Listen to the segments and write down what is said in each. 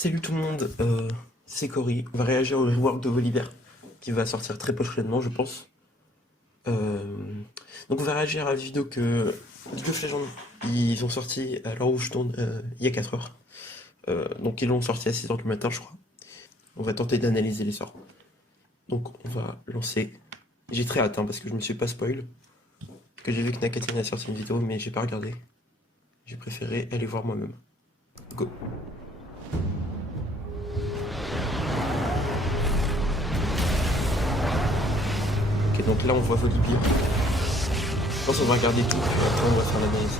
Salut tout le monde, c'est Cory. On va réagir au rework de Volibear qui va sortir très prochainement, je pense. Euh, donc on va réagir à la vidéo que League of Legends ils ont sorti à l'heure où je tourne il y a 4 heures. Donc ils l'ont sorti à 6 heures du matin, je crois. On va tenter d'analyser les sorts. Donc on va lancer. J'ai très hâte hein, parce que je me suis pas spoil. Que j'ai vu que Nakatine a sorti une vidéo mais j'ai pas regardé. J'ai préféré aller voir moi-même. Go. Ok, donc là on voit Volibear. Je pense qu'on va regarder tout, et après on va faire l'analyse.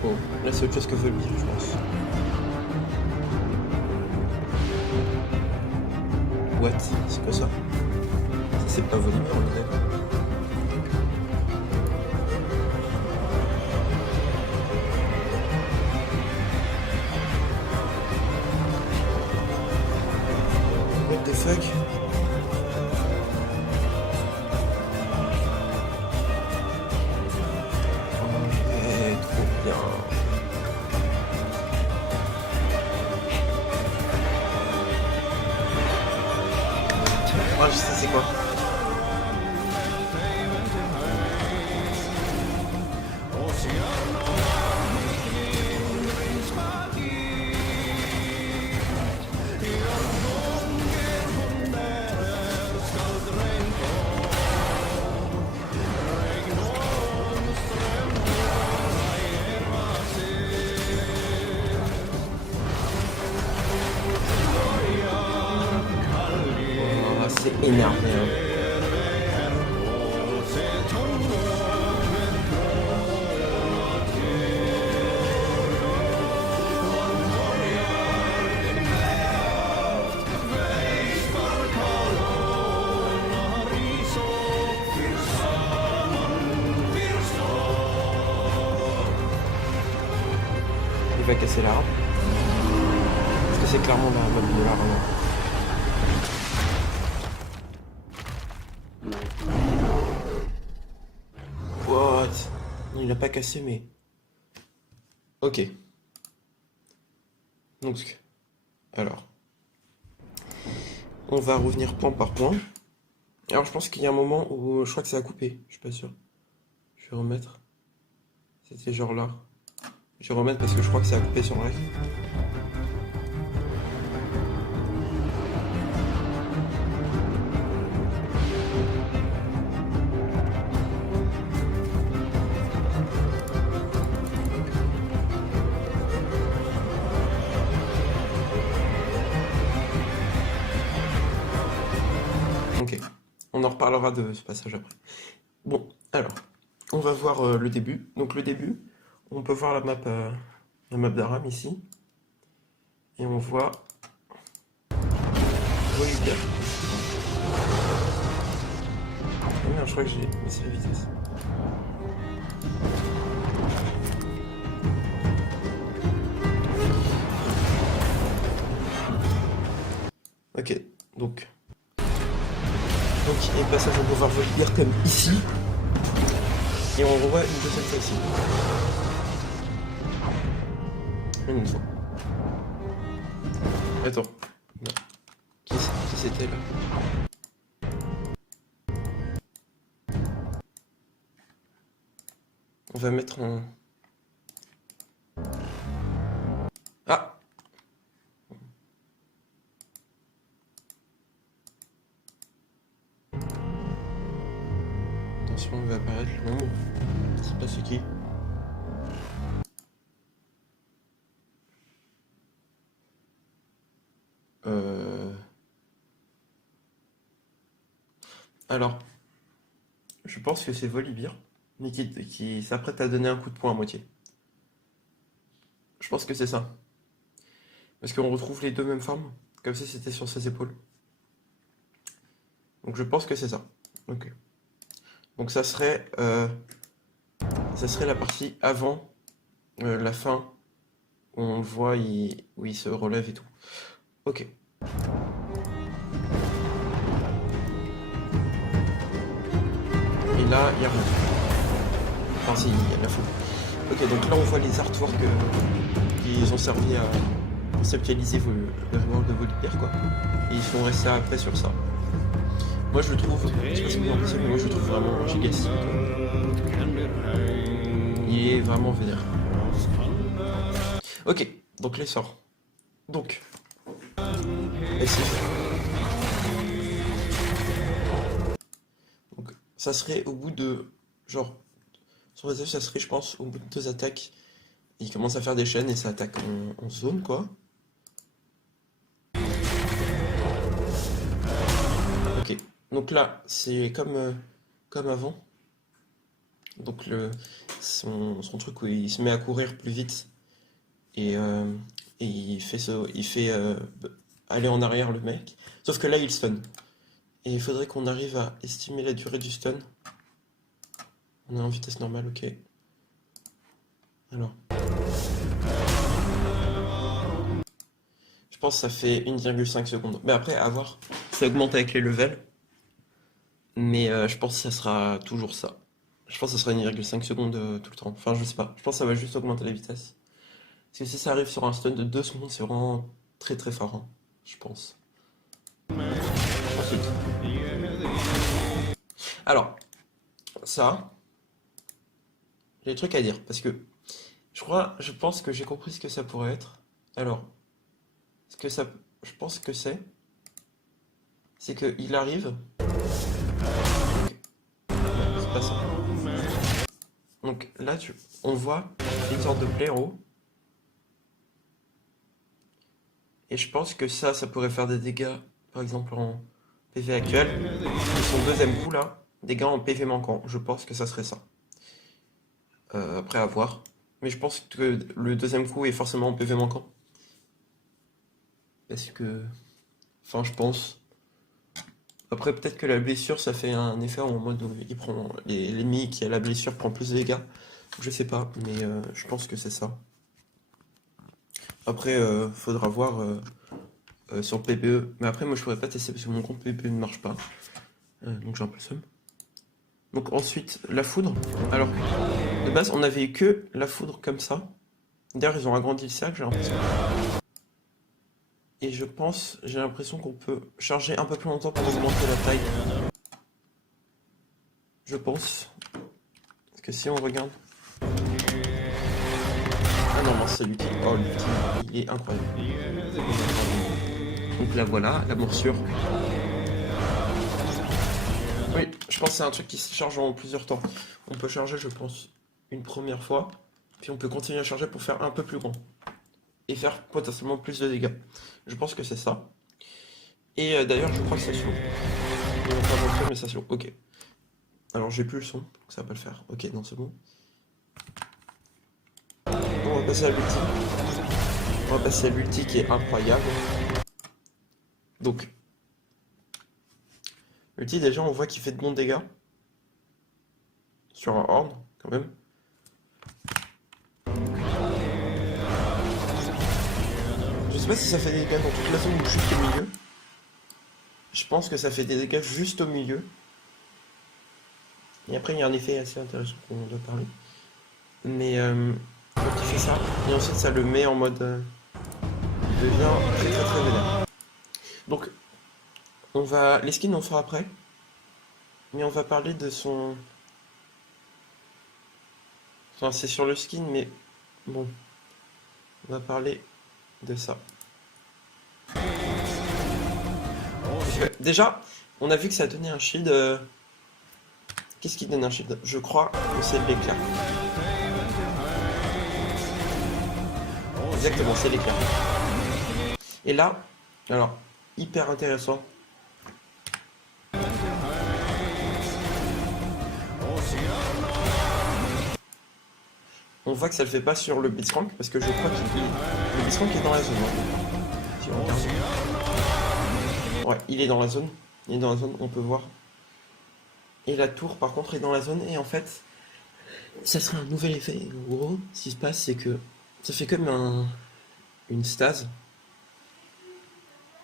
Bon, là c'est autre chose que Volibear, je pense. What? C'est quoi ça? Ça c'est pas Volibear, on est d'accord. What the fuck? Trop bien. Oh, je sais c'est quoi. Oh, c'est énervé. Il va casser l'arbre. Parce que c'est clairement dans la map de l'arbre. What? Non, il a pas cassé, mais. Ok. Donc, alors. On va revenir point par point. Alors, je pense qu'il y a un moment où je crois que ça a coupé. Je suis pas sûr. Je vais remettre. C'était genre là. Je vais remettre parce que je crois que ça a coupé sur le reste. Ok. On en reparlera de ce passage après. Bon, alors. On va voir le début. Donc, le début, on peut voir la map d'Aram ici. Et on voit Volibear. Ah merde, je crois que j'ai baissé la vitesse. Ok, donc il y a le passage, on peut voir Volibear comme ici. Si on revoit une deuxième fois ici. Une fois. Attends. Non. Qui c'était là? On va mettre en... Ah! Attention, il va apparaître le nombre. Je sais pas c'est qui. Alors, je pense que c'est Volibear, mais qui s'apprête à donner un coup de poing à moitié. Je pense que c'est ça. Parce qu'on retrouve les deux mêmes formes, comme si c'était sur ses épaules. Donc je pense que c'est ça. Ok. Donc ça serait la partie avant la fin, où on le voit, où il se relève et tout. Ok. Et là, il y a rien. Enfin si, il y a de la foule. Ok, donc là on voit les artworks qui ont servi à conceptualiser le rework de Volibear, quoi. Et ils sont restés après sur ça. Moi je le trouve, je sais pas si vous en pensez, mais moi je le trouve vraiment gigastique. Il est vraiment vénère. Ok, donc les sorts. Donc, passif. Donc ça serait au bout de, genre, sur passif ça serait je pense au bout de 2 attaques. Il commence à faire des chaînes et ça attaque en zone, quoi. Ok, donc là c'est comme avant. Donc son truc où il se met à courir plus vite et il fait aller en arrière le mec. Sauf que là il stun. Et il faudrait qu'on arrive à estimer la durée du stun. On est en vitesse normale, ok. Alors. Je pense que ça fait 1,5 secondes. Mais après, à voir. Ça augmente avec les levels. Mais je pense que ça sera toujours ça. Je pense que ça sera 1,5 secondes tout le temps. Enfin, je sais pas. Je pense que ça va juste augmenter la vitesse. Parce que si ça arrive sur un stun de 2 secondes, c'est vraiment très très fort, hein, je pense. Ensuite. Alors, ça, j'ai des trucs à dire. Parce que je pense que j'ai compris ce que ça pourrait être. Alors, je pense que c'est qu'il arrive. C'est pas ça. Donc là, on voit une sorte de blaireau. Et je pense que ça pourrait faire des dégâts, par exemple en PV actuel. Et son deuxième coup là, dégâts en PV manquant. Je pense que ça serait ça. Après à voir. Mais je pense que le deuxième coup est forcément en PV manquant. Parce que... Enfin, je pense. Après, peut-être que la blessure, ça fait un effet en mode où il prend... L'ennemi qui a la blessure prend plus de dégâts. Je sais pas, mais je pense que c'est ça. Après, faudra voir sur PPE. Mais après, moi, je pourrais pas tester parce que mon compte PPE ne marche pas. Donc j'ai un peu le seum. Donc ensuite, la foudre. Alors, de base, on avait que la foudre comme ça. D'ailleurs, ils ont agrandi le cercle, j'ai l'impression. Et j'ai l'impression qu'on peut charger un peu plus longtemps pour augmenter la taille. Je pense. Parce que si on regarde... Ah non, non, c'est l'ultime. Oh, l'ultime, il est incroyable. Donc là, voilà, la morsure. Oui, je pense que c'est un truc qui se charge en plusieurs temps. On peut charger, je pense, une première fois. Puis on peut continuer à charger pour faire un peu plus grand. Et faire potentiellement plus de dégâts. Je pense que c'est ça. Et d'ailleurs, je crois que c'est slow. On va pas montrer, mais c'est slow. Ok. Alors, j'ai plus le son, donc ça va pas le faire. Ok, non, c'est bon. On va passer à l'ulti. On va passer à l'ulti qui est incroyable. Donc, l'ulti, déjà, on voit qu'il fait de bons dégâts. Sur un horn, quand même. Je sais pas si ça fait des dégâts dans toute la zone ou juste au milieu. Je pense que ça fait des dégâts juste au milieu. Et après, il y a un effet assez intéressant qu'on doit parler. Mais quand il fait ça, et ensuite ça le met en mode... il devient très très très vénère. Donc, les skins, on fera après. Mais on va parler de son... Enfin, c'est sur le skin, mais bon. On va parler de ça. Déjà, on a vu que ça donnait un shield. Qu'est-ce qui donne un shield? Je crois que c'est l'éclair. Exactement, c'est l'éclair. Et là, alors, hyper intéressant. On voit que ça le fait pas sur le Blitzcrank parce que je crois qu'il le Blitzcrank est dans la zone. Si on regarde. Ouais, il est dans la zone. Il est dans la zone, on peut voir. Et la tour, par contre, est dans la zone. Et en fait, ça serait un nouvel effet. En gros, ce qui se passe, c'est que ça fait comme une stase.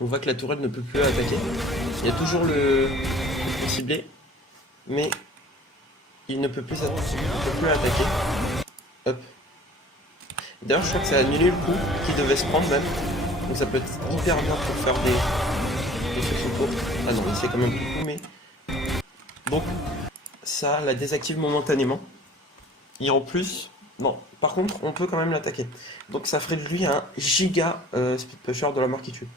On voit que la tourelle ne peut plus attaquer. Il y a toujours le ciblé, mais il ne peut plus attaquer. Hop. D'ailleurs, je crois que ça a annulé le coup qui devait se prendre même. Donc ça peut être hyper bien pour faire des trucs autour. Ah non, c'est quand même plus coup, mais... Donc, ça la désactive momentanément. Et en plus... Non, par contre, on peut quand même l'attaquer. Donc ça ferait de lui un giga speed pusher de la mort qui tue.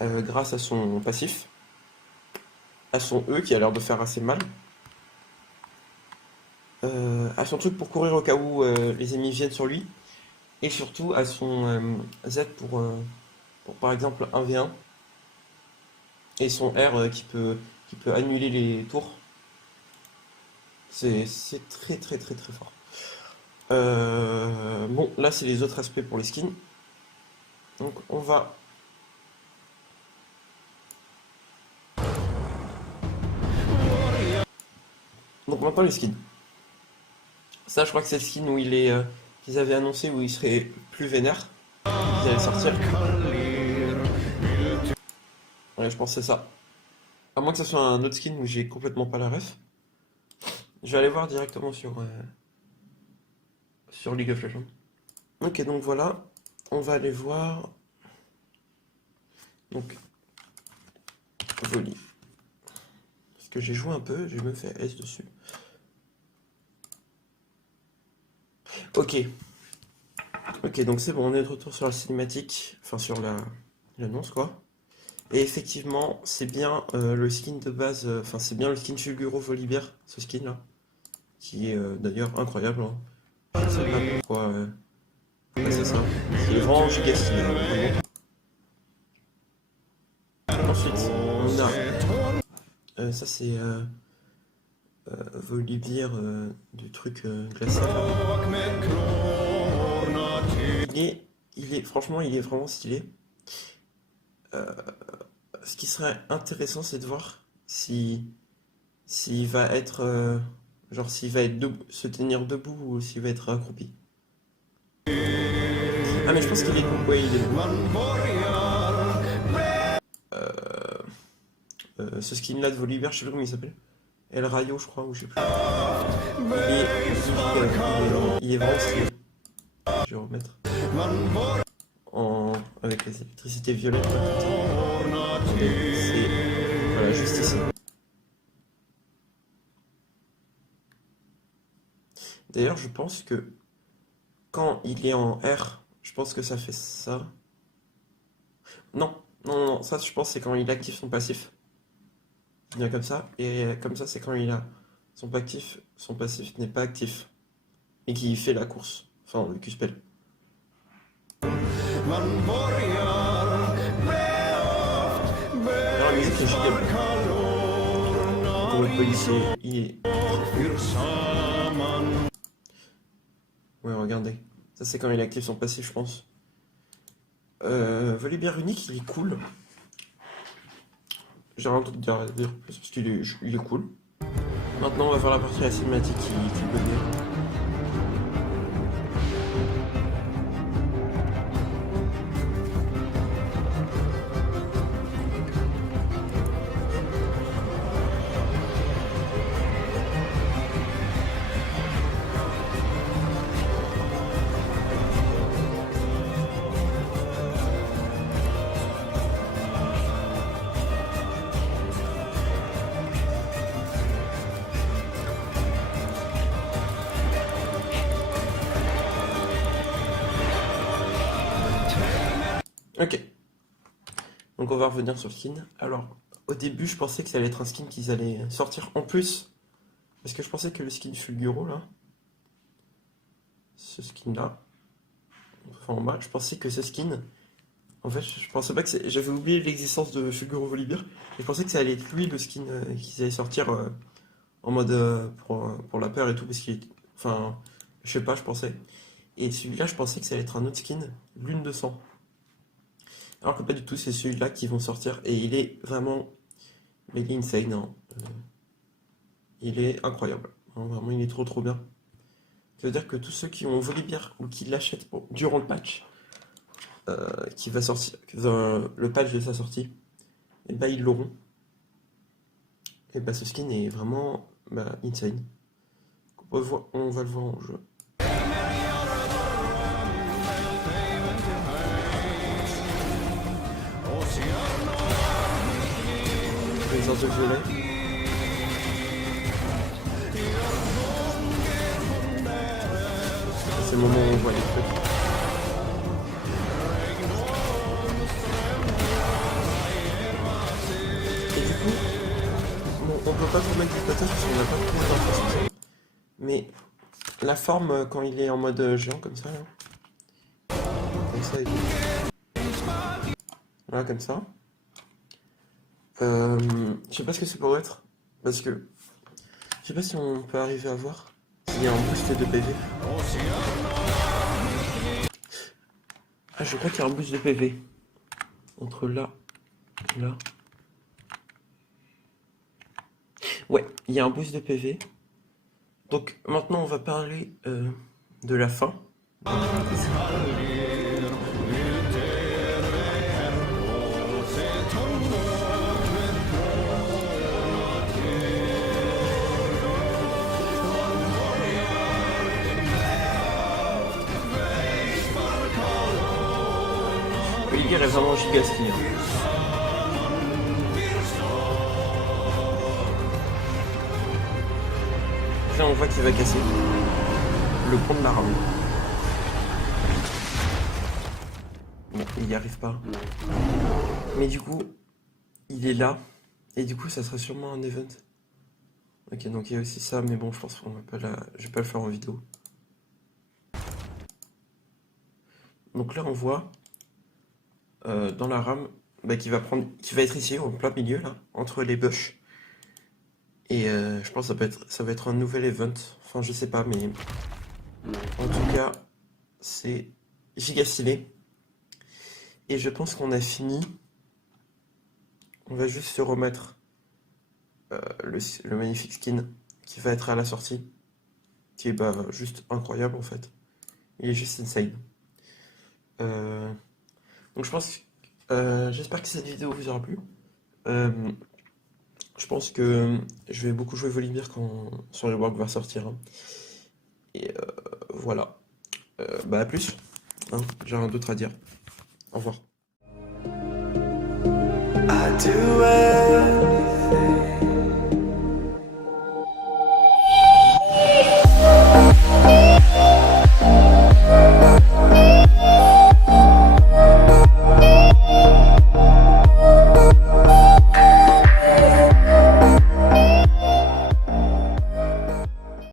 Grâce à son passif. À son E qui a l'air de faire assez mal. À son truc pour courir au cas où les ennemis viennent sur lui. Et surtout à son Z pour par exemple 1v1. Et son R qui peut annuler les tours. C'est très très très très fort. Bon, là c'est les autres aspects pour les skins. Donc on va... Donc maintenant les skins. Ça, je crois que c'est le skin où qu'ils avaient annoncé où il serait plus vénère. Ils allaient sortir. Ouais, je pense que c'est ça. À moins que ce soit un autre skin où j'ai complètement pas la ref. Je vais aller voir directement sur League of Legends. Ok, donc voilà. On va aller voir. Donc, Voli. Parce que j'ai joué un peu, j'ai même fait S dessus. Ok. Ok, donc c'est bon, on est de retour sur la cinématique, enfin sur l'annonce quoi. Et effectivement, c'est bien le skin de base, enfin c'est bien le skin Fulguro Volibear, ce skin là, qui est d'ailleurs incroyable. Hein. Je sais pas pourquoi c'est ça. C'est vraiment giga stylé. Vraiment. Ensuite, on a ça c'est Volibear du truc glacé. Franchement, il est vraiment stylé. Ce qui serait intéressant, c'est de voir s'il va être genre s'il va être se tenir debout ou s'il va être accroupi. Ah mais je pense qu'il est debout. Ouais, il est debout. Ce skin là de Volibear, je sais plus comment il s'appelle. El Rayo, je crois, ou je sais plus. Il est vraiment stylé. Je vais remettre avec les électricités violettes. C'est voilà, juste ici. D'ailleurs, je pense que quand il est en R, je pense que ça fait ça. Non, non, non, ça je pense c'est quand il active son passif. Il vient comme ça, et comme ça c'est quand il a son passif n'est pas actif. Et qu'il fait la course. Enfin, le Q-spell. Alors, la musique est géniale. Pour le policier, il est... Ouais, regardez. Ça, c'est quand il active son passif, je pense. Volibear unique, il est cool. J'ai rien d'autre à dire parce qu'il est cool. Maintenant, on va faire la partie de la cinématique qui peut dire. Ok, donc on va revenir sur le skin. Alors, au début, je pensais que ça allait être un skin qu'ils allaient sortir en plus. Parce que je pensais que le skin Fulguro, là, ce skin-là, enfin en bas, je pensais que ce skin, en fait, je pensais pas que c'est... J'avais oublié l'existence de Fulguro Volibear, et je pensais que ça allait être lui le skin qu'ils allaient sortir en mode pour la peur et tout, parce qu'il est... Enfin, je sais pas, je pensais. Et celui-là, je pensais que ça allait être un autre skin, Lune de sang. Alors que pas du tout, c'est celui-là qui vont sortir, et il est vraiment... Il est insane, hein. Il est incroyable. Hein, vraiment, il est trop trop bien. Ça veut dire que tous ceux qui ont Volibear ou qui l'achètent durant le patch, qui va sortir, le patch de sa sortie, et bah ils l'auront. Et bah ce skin est vraiment insane. On va le voir en jeu. Les heures de violet. C'est le moment où on voit les trucs. Et du coup, bon, on peut pas vous mettre du patate parce qu'on n'a pas trop d'infos sur ça. Mais la forme quand il est en mode géant comme ça, là. Comme ça et tout. Voilà, comme ça. Je sais pas ce que c'est pour être. Parce que je sais pas si on peut arriver à voir s'il y a un boost de PV. Ah, je crois qu'il y a un boost de PV. Entre là et là. Ouais, il y a un boost de PV. Donc maintenant on va parler de la fin. Volibear est vraiment giga stylé. Là on voit qu'il va casser le pont de la rame. Bon, il n'y arrive pas. Mais du coup, il est là. Et du coup, ça sera sûrement un event. Ok, donc il y a aussi ça, mais bon, je pense qu'on va pas je vais pas le faire en vidéo. Donc là, on voit dans la rame qui va être ici, au plein milieu, là, entre les bush. Et je pense que ça va être un nouvel event. Enfin, je sais pas, mais en tout cas, c'est giga stylé. Et je pense qu'on a fini. On va juste se remettre le magnifique skin qui va être à la sortie. Qui est juste incroyable en fait. Il est juste insane. Donc je pense, j'espère que cette vidéo vous aura plu. Je pense que je vais beaucoup jouer Volibear quand son rework va sortir. Hein. Et voilà. À plus. Hein, j'ai rien d'autre à dire. Au revoir. I do it.